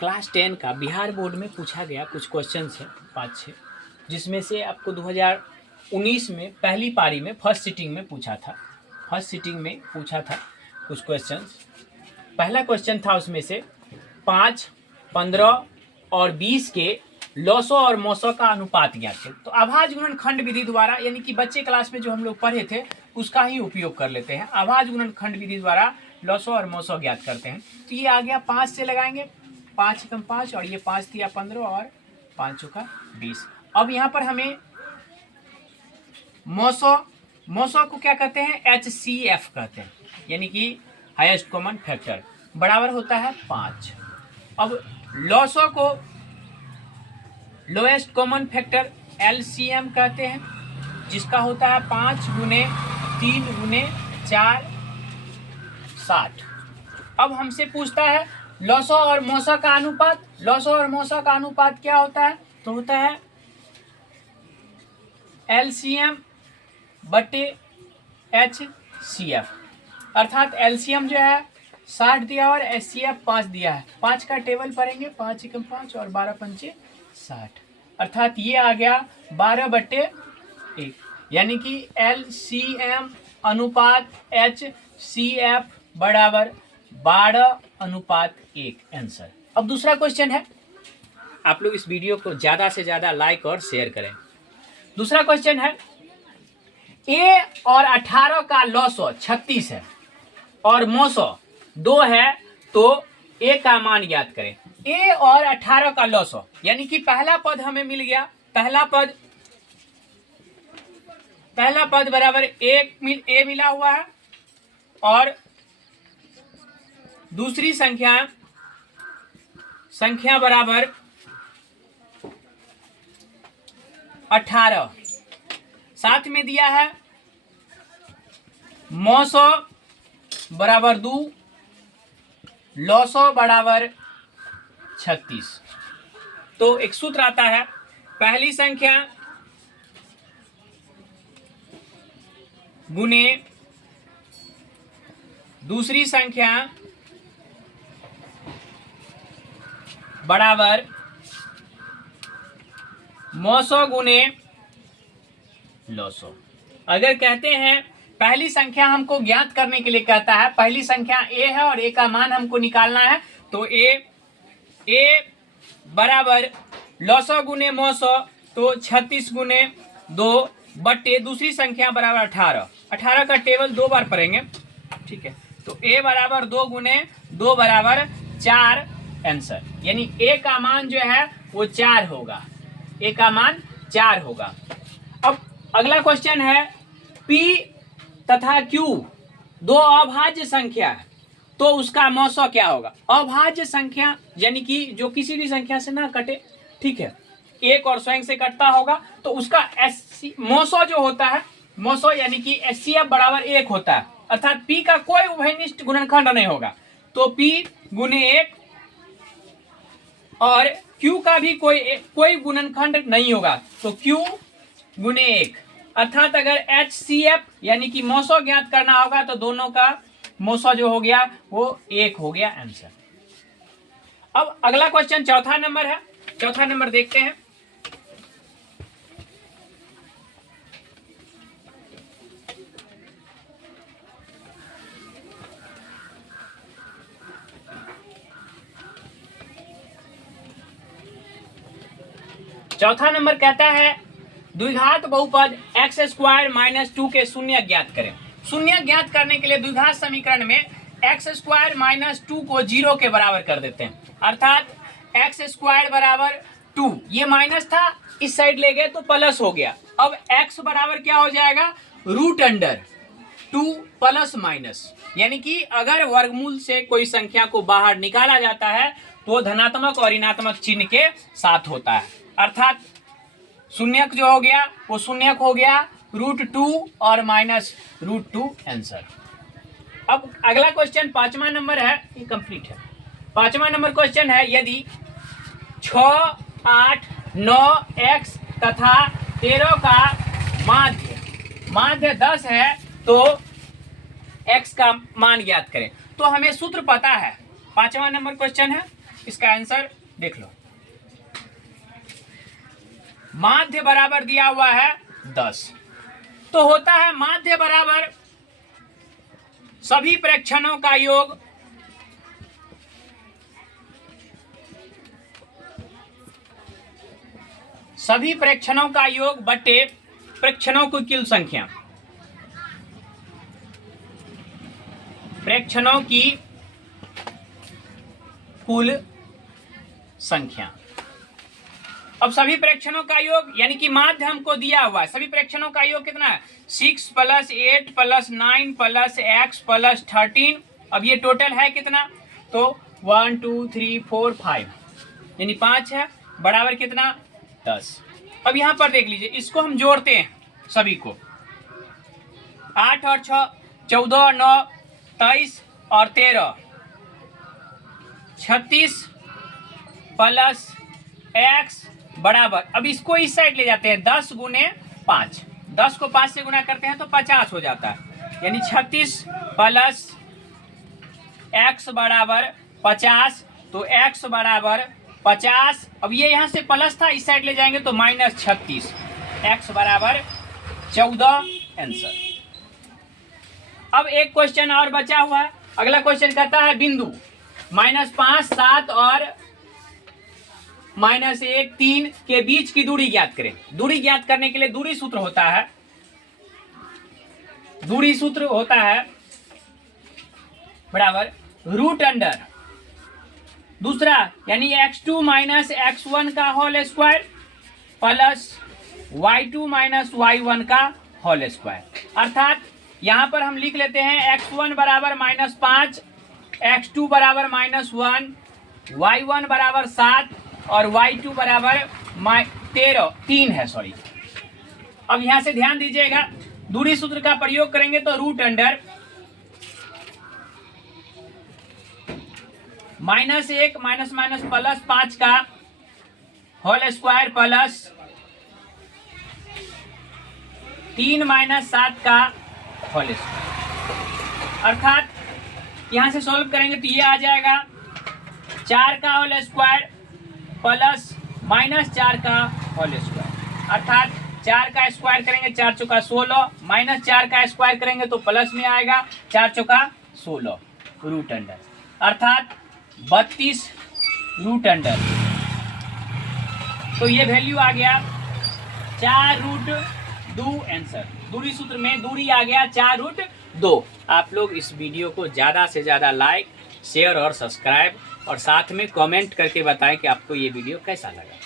Class 10 का Bihar board में पूछा गया कुछ क्वेश्चन है 5-6, जिसमें से आपको 2019 में पहली पारी में फर्स्ट सिटिंग में पूछा था कुछ क्वेश्चंस। पहला क्वेश्चन था उसमें से 5, 15 और 20 के लॉसो और मोसो का अनुपात ज्ञात करें। तो अभाज्य गुणनखंड विधि द्वारा, यानी कि बच्चे क्लास में जो हम लोग पढ़े थे उसका ही उपयोग कर लेते हैं। अभाज्य गुणनखंड विधि द्वारा लॉसो और मोसो ज्ञात करते हैं। तो ये आ गया 5 से लगाएंगे, 5 एकम 5 और ये 5 दिया 15 और 5 चौका 20। अब यहाँ पर हमें मोसो को क्या कहते हैं, HCF कहते हैं, यानी कि हाईएस्ट कॉमन फैक्टर बराबर होता है 5। अब लॉसो को लोएस्ट कॉमन फैक्टर LCM कहते हैं, जिसका होता है 5 गुने 3 गुने 4 60। अब हमसे पूछता है लॉसो और मोसो का अनुपात। लॉसो और मोसो का अनुपात क्या होता है, तो होता है LCM बटे HCF, अर्थात LCM जो है 60 दिया और HCF 5 दिया है। 5 का टेबल पढ़ेंगे, 5 एकम 5 और 12 पंचे 60, अर्थात ये आ गया 12/1, यानी कि LCM अनुपात HCF बराबर 12/1 आंसर। अब दूसरा क्वेश्चन है, आप लोग इस वीडियो को ज़्यादा से ज़्यादा लाइक और शेयर करें। दूसरा क्वेश्चन है, A और 18 का लॉसो 36 है और मोसो 2 है, तो A का मान ज्ञात करें। A और 18 का लॉसो, यानी कि पहला पद हमें मिल गया, पहला पद बराबर A मिला हुआ है और दूसरी संख्या बराबर 18, साथ में दिया है मोसो बराबर 2, लॉसो बराबर 36। तो एक सूत्र आता है, पहली संख्या गुने दूसरी संख्या बराबर मोसो गुने लॉसो। अगर कहते हैं पहली संख्या हमको ज्ञात करने के लिए कहता है, पहली संख्या A है और A का मान हमको निकालना है, तो A बराबर लॉसो गुने मोसो, तो 36 गुने 2 बट्टे दूसरी संख्या बराबर 18 का टेबल 2 बार पढ़ेंगे, ठीक है। तो A बराबर 2 गुने 2 बराबर 4 आंसर, यानी A का मान जो है वो 4 होगा, A का मान 4 होगा। अब अगला क्वेश्चन है, P तथा Q दो अभाज्य संख्या है, तो उसका मोसो क्या होगा। अभाज्य संख्या यानी कि जो किसी भी संख्या से ना कटे, ठीक है, एक और स्वयं से कटता होगा, तो उसका मोसो जो होता है, मोसो यानी कि HCF बराबर 1 होता है, अर्थात P का कोई उभयनिष्ठ गुणनखंड नहीं होगा, तो P गुने 1 और Q का भी कोई गुणनखंड नहीं होगा, तो Q गुने 1, अर्थात अगर HCF यानी कि मोसो ज्ञात करना होगा तो दोनों का मोसो जो हो गया वो 1 हो गया आंसर। अब अगला क्वेश्चन चौथा नंबर है, चौथा नंबर देखते हैं। चौथा नंबर कहता है द्विघात बहुपद x² - 2 के शून्य ज्ञात करें। शून्य ज्ञात करने के लिए द्विघात समीकरण में x² - 2 को 0 के बराबर कर देते हैं, अर्थात x² बराबर 2, ये माइनस था, इस साइड ले गए तो प्लस हो गया। अब x बराबर क्या हो जाएगा, √2 प्लस माइनस, यानी कि अगर वर्गमूल से कोई संख्या को बाहर निकाला जाता है तो धनात्मक और ऋणात्मक चिन्ह के साथ होता है, अर्थात शून्यक जो हो गया वो शून्यक हो गया, √2 और -√2 आंसर। अब अगला क्वेश्चन पांचवा नंबर है, ये कंप्लीट है। पांचवा नंबर क्वेश्चन है, यदि 6, 8, 9, x तथा 13 का माध्य 10 है तो x का मान ज्ञात करें। तो हमें सूत्र पता है, पांचवा नंबर क्वेश्चन है, इसका आंसर देख लो। माध्य बराबर दिया हुआ है 10, तो होता है माध्य बराबर सभी प्रेक्षणों का योग बटे प्रेक्षणों की कुल संख्या, प्रेक्षणों की कुल संख्या। अब सभी प्रेक्षणों का योग यानी कि माध्य हमको दिया हुआ है, सभी प्रेक्षणों का योग कितना है 6 + 8 + 9 + x + 13। अब ये टोटल है कितना, तो 1 2 3 4 5 यानी 5 है, बराबर कितना 10। अब यहाँ पर देख लीजिए, इसको हम जोड़ते हैं सभी को, 8 और 6 14 और 9 23 और 13 36 + x बराबर, अब इसको इस साइड ले जाते हैं 10 × 5, 10 को 5 से गुना करते हैं तो 50 हो जाता है, यानी 36 + x बराबर 50, तो x बराबर 50। अब ये यहाँ से प्लस था, इस साइड ले जाएंगे तो -36, x बराबर 14 आंसर। अब एक क्वेश्चन और बचा हुआ है, अगला क्वेश्चन कहता है बिंदु -5 7 और -1 3 के बीच की दूरी ज्ञात करें। दूरी ज्ञात करने के लिए दूरी सूत्र होता है बराबर √अंडर दूसरा यानी x2 - x1 का whole square plus y2 - y1 का होल स्क्वायर। अर्थात यहां पर हम लिख लेते हैं x1 बराबर -5, x2 बराबर -1, y1 बराबर 7 और y2 बराबर 3 है, सॉरी। अब यहां से ध्यान दीजिएगा, दूरी सूत्र का प्रयोग करेंगे तो √अंडर -1 प्लस 5 का होल स्क्वायर प्लस 3 - 7 का होल स्क्वायर। अर्थात यहां से सॉल्व करेंगे तो ये आ जाएगा 4 का होल स्क्वायर प्लस -4 का होल स्क्वायर। अर्थात 4 का स्क्वायर करेंगे 4 चौका 16, -4 का स्क्वायर करेंगे तो प्लस में आएगा 4 चौका 16 √अंडर, अर्थात 32 √अंडर। तो ये वैल्यू आ गया 4√2 आंसर। दूरी सूत्र में दूरी आ गया 4√2। आप लोग इस वीडियो को ज़्यादा से ज़्यादा लाइक शेयर और सब्सक्राइब और साथ में कमेंट करके बताएं कि आपको ये वीडियो कैसा लगा।